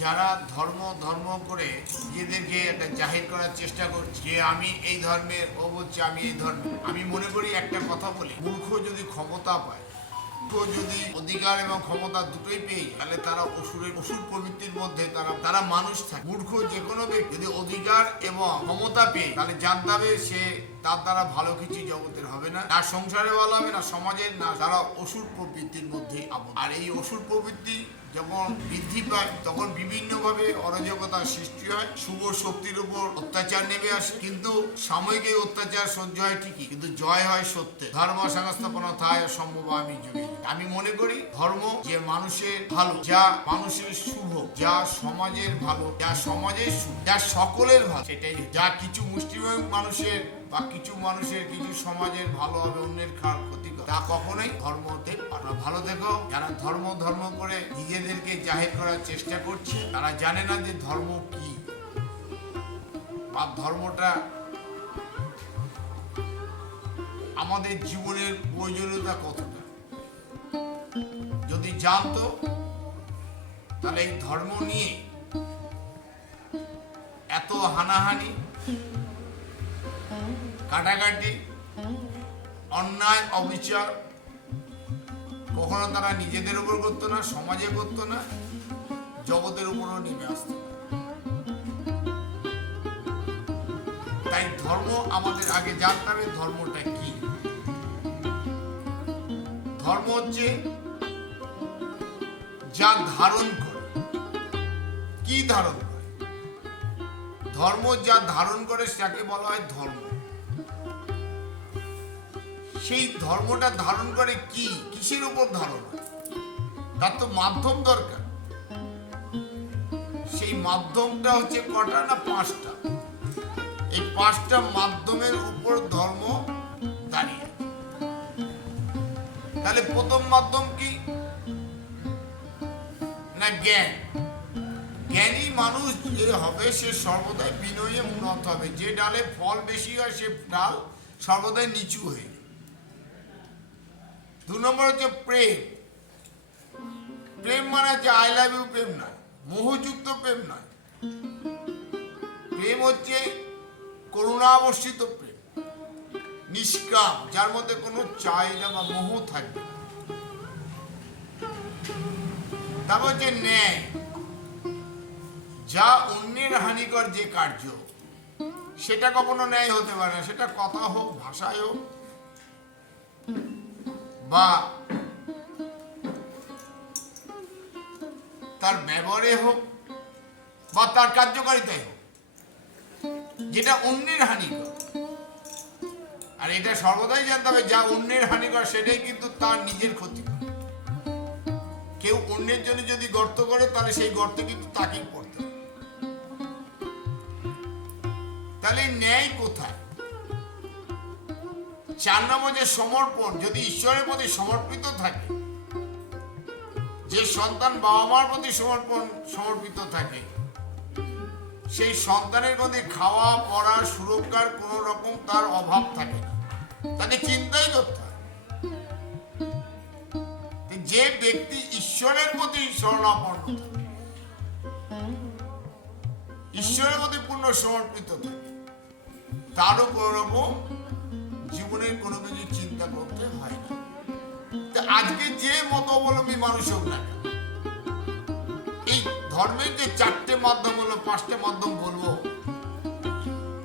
যারা ধর্ম ধর্ম করে নিজেদেরকে একটা জাহির করার চেষ্টা করছে যে আমি এই ধর্মের, ও বলছে আমি এই ধর্মে। আমি মনে করি একটা কথা বলি, মূর্খ যদি ক্ষমতা পায় যদি অধিকার এবং ক্ষমতা দুটোই পেয়ে তাহলে তারা অসুরের, অসুর প্রবৃত্তির মধ্যে তারা তারা মানুষ থাকে। মূর্খ যে কোনো ব্যক্তি যদি অধিকার এবং ক্ষমতা পেয়ে, তাহলে জানতে হবে সে, তার দ্বারা ভালো কিছু জগতের হবে না। না সংসারে ভালো হবে, না সমাজের, না তারা অসুর প্রবৃত্তির মধ্যেই আবদ্ধ। আর এই অসুর প্রবৃত্তি যখন বৃদ্ধি পায়, তখন বিভিন্নভাবে অরাজকতার সৃষ্টি হয়। শুভ শক্তির উপর অত্যাচার নেমে আসে। কিন্তু সাময়িক এই অত্যাচার সহ্য হয় ঠিকই, কিন্তু জয় হয় সত্যে ধর্ম সংস্থাপনা থায়, সম্ভব আমি যুগে। আমি মনে করি ধর্ম যে মানুষের ভালো, যা মানুষের শুভ, যা সমাজের ভালো, যা সমাজের শুভ, যা সকলের ভালো, সেটাই। যা কিছু মুষ্টিমেয় মানুষের বা কিছু মানুষের, কিছু সমাজের ভালো হবে, অন্যের খারাপ ক্ষতি তা কখনোই ধর্ম হতে পারে ভালো দেখো। যারা ধর্ম ধর্ম করে নিজেদেরকে জাহির করার চেষ্টা করছে, তারা জানে না যে ধর্ম কি। বা ধর্মটা আমাদের জীবনের প্রয়োজনীয়তা কতটা? যদি জানতো, তাহলে এই ধর্ম নিয়ে এত হানাহানি, কাটাকাটি অন্যায়, অবিচার কখনো তারা নিজেদের উপর করতো না, সমাজে করতো না, জগতের উপরও নেমে আসতো। তাই ধর্ম আমাদের আগে জানতে হবে, ধর্মটা কি? ধর্ম হচ্ছে যা ধারণ করে। কি ধারণ করে? ধর্ম যা ধারণ করে, সেটাকে বলা হয় ধর্ম। সেই ধর্মটা ধারণ করে কি? কিসের উপর ধারণ তার তো মাধ্যম দরকার। সেই মাধ্যমটা হচ্ছে কটা না পাঁচটা? এই পাঁচটা মাধ্যমের উপর ধর্ম দাঁড়িয়ে তাহলে প্রথম মাধ্যম কি? না জ্ঞান। জ্ঞানী মানুষ যে হবে, সে সর্বদাই বিনয়ে উন্নত হবে। যে ডালে ফল বেশি হয়, সে ডাল সর্বদাই নিচু হয়ে। দু নম্বর হচ্ছে প্রেম। প্রেম মানে হচ্ছে আই লাভ ইউ প্রেম নয়, মোহযুক্ত প্রেম নয়। প্রেম হচ্ছে করুণাবর্ষিত প্রেম, নিষ্কাম, যার মধ্যে কোনো চাহিদা বা মোহ থাকবে তারপর হচ্ছে ন্যায়। যা অন্যের হানিকর যে কার্য, সেটা কখনো ন্যায় হতে পারে না, সেটা কথা হোক, ভাষায় হোক বা তার ব্যবহারে হোক বা তার কার্যকারিতায় হোক, যেটা অন্যের হানিকর আর এটা সর্বদাই জানতে হবে, যা অন্যের হানিকর সেটাই কিন্তু তার নিজের ক্ষতি কেউ অন্যের জন্য যদি গর্ত করে, তাহলে সেই গর্ত কিন্তু তাকেই পড়তে। তাহলে ন্যায় কোথায়? চার নম্বর যে সমর্পণ, যদি ঈশ্বরের প্রতি সমর্পিত থাকে, যে সন্তান বাবা মার প্রতি সমর্পণ, সমর্পিত থাকে, সেই সন্তানের প্রতি খাওয়া, পড়া, সুরক্ষার কোন রকম তার অভাব থাকে না। তাকে চিন্তাই করতে হয়। যে ব্যক্তি ঈশ্বরের প্রতি শরণাপন্ন ঈশ্বরের প্রতি পূর্ণ সমর্পিত থাকে, তারও কোনো রকম আজকে যে মত অবলম্বী মানুষ হোক না এই ধর্মের যে চারটে মাধ্যম হলো, পাঁচটা মাধ্যম বলব,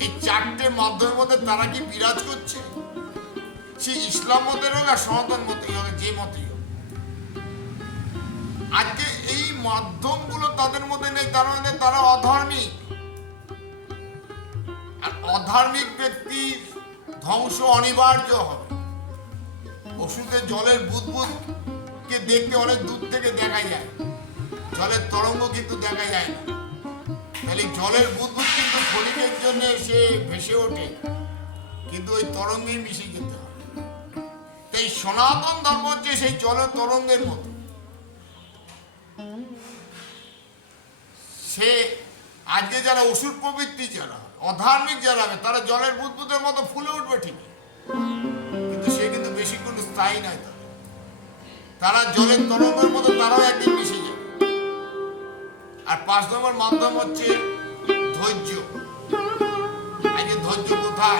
এই চারটে মাধ্যমের মধ্যে তারা কি বিরাজ করছে? সে ইসলাম মতের হোক আর সনাতন মতেই হোক, যে মতেই হোক। আজকে এই মাধ্যমগুলো তাদের মধ্যে নেই, তার মানে তারা অধার্মিক। আর অধার্মিক ব্যক্তির ধ্বংস অনিবার্য হবে। ওষুধের জলের বুদবুদ কে দেখতে অনেক দূর থেকে দেখা যায়। জলের তরঙ্গ কিন্তু দেখা যায় না। তাহলে জলের বুদবুদ কিন্তু ক্ষণিকের জন্য সে ভেসে ওঠে। কিন্তু ওই তরঙ্গে মিশে যেতে হবে তাই সনাতন ধর্ম হচ্ছে সেই জলের তরঙ্গের মতো। সে আজকে যারা ওষুধ প্রবৃত্তি যারা, অধার্মিক যারা, তারা জলের বুদবুদের মতো ফুলে উঠবে ঠিকই। স্থায়ী নয় তাদের তারা জলের তরঙ্গের মতো তারাও একদিন মিশে যাবে। আর পাঁচ নম্বর মাধ্যম হচ্ছে ধৈর্য। আজকে ধৈর্য কোথায়?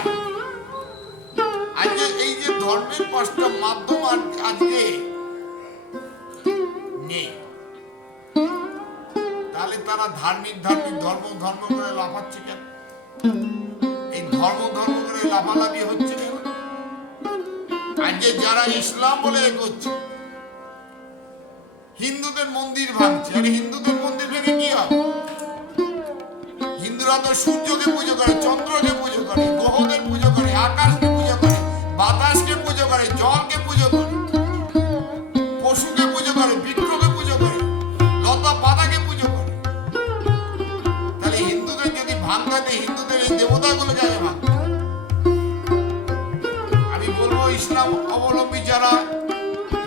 আজকে এই যে ধর্মের পাঁচটা মাধ্যম আজ- আজকে নেই। তাহলে তারা ধার্মিক ধার্মিক, ধর্ম ধর্ম করে লাফাচ্ছে কেন? এই ধর্ম ধর্ম করে লাফালাফি হচ্ছে আজকে যারা ইসলাম বলে করছে, হিন্দুদের মন্দির ভাঙছে। আর হিন্দুদের মন্দির ভেঙে কি হবে? হিন্দুরা তো সূর্যকে পুজো করে, চন্দ্রকে পুজো করে, গ্রহদের পুজো করে, আকাশকে পুজো করে, বাতাসকে পুজো করে, জলকে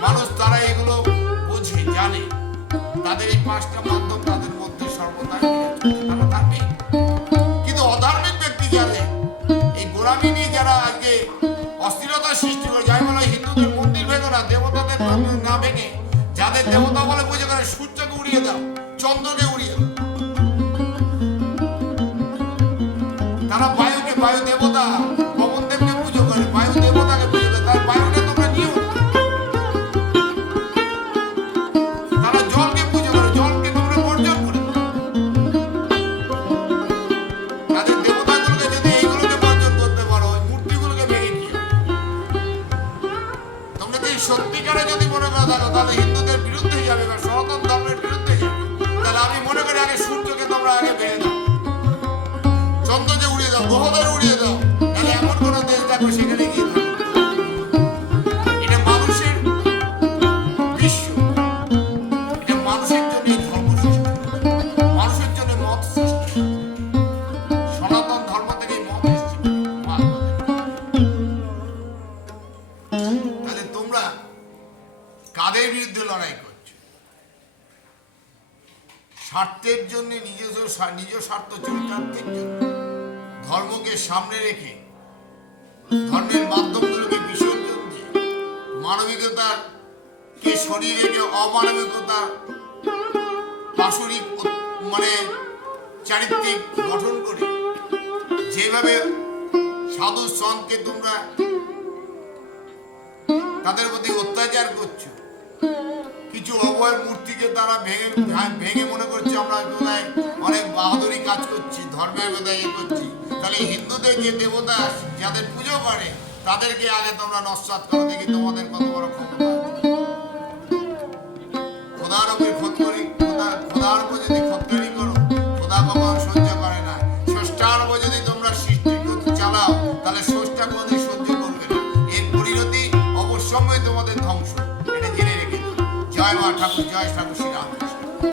মানুষ তারা এগুলো বোঝে, জানে। তাদের এই পাঁচটা মাধ্যম তাদের মধ্যে সর্বদাই তারা কিন্তু অধার্মিক ব্যক্তি এই গোড়ামি নিয়ে যারা আজকে অস্থিরতা সৃষ্টি করে, যাই বলে হিন্দুদের মন্দির ভেঙে না দেবতাদের না ভেঙে, যাদের দেবতা বলে পুজো করে, সূর্যকে উড়িয়ে দাও, চন্দ্রকে তোমরা আগে ভেঙে দাও উড়িয়ে দাও, গ্রহদের উড়িয়ে দাও তাহলে এমন কোনো দেশ দেখো সেখানে স্বার্থের জন্য নিজস্ব স্বা- নিজ স্বার্থ চরিতার্থের জন্য ধর্মকে সামনে রেখে ধর্মের মাধ্যমগুলোকে বিসর্জন দিয়ে মানবিকতার কে সরিয়ে রেখে অমানবিকতার পাশরিক মানে চারিত্রিক গঠন করে যেভাবে সাধু সন্তকে তোমরা তাদের প্রতি অত্যাচার করছ, কিছু অভয় মূর্তিকে তারা ভেঙে ভেঙে মনে করছে আমরা বোধহয় অনেক বাহাদুরি কাজ করছি, ধর্মের বোধহয় ইয়ে করছি তাহলে হিন্দুদের যে দেবতা যাদের পুজো করে, তাদেরকে আগে তোমরা নস্বাত করো, দেখি তোমাদের কত বড় ক্ষমতা। খোদার উপরে খোদ করি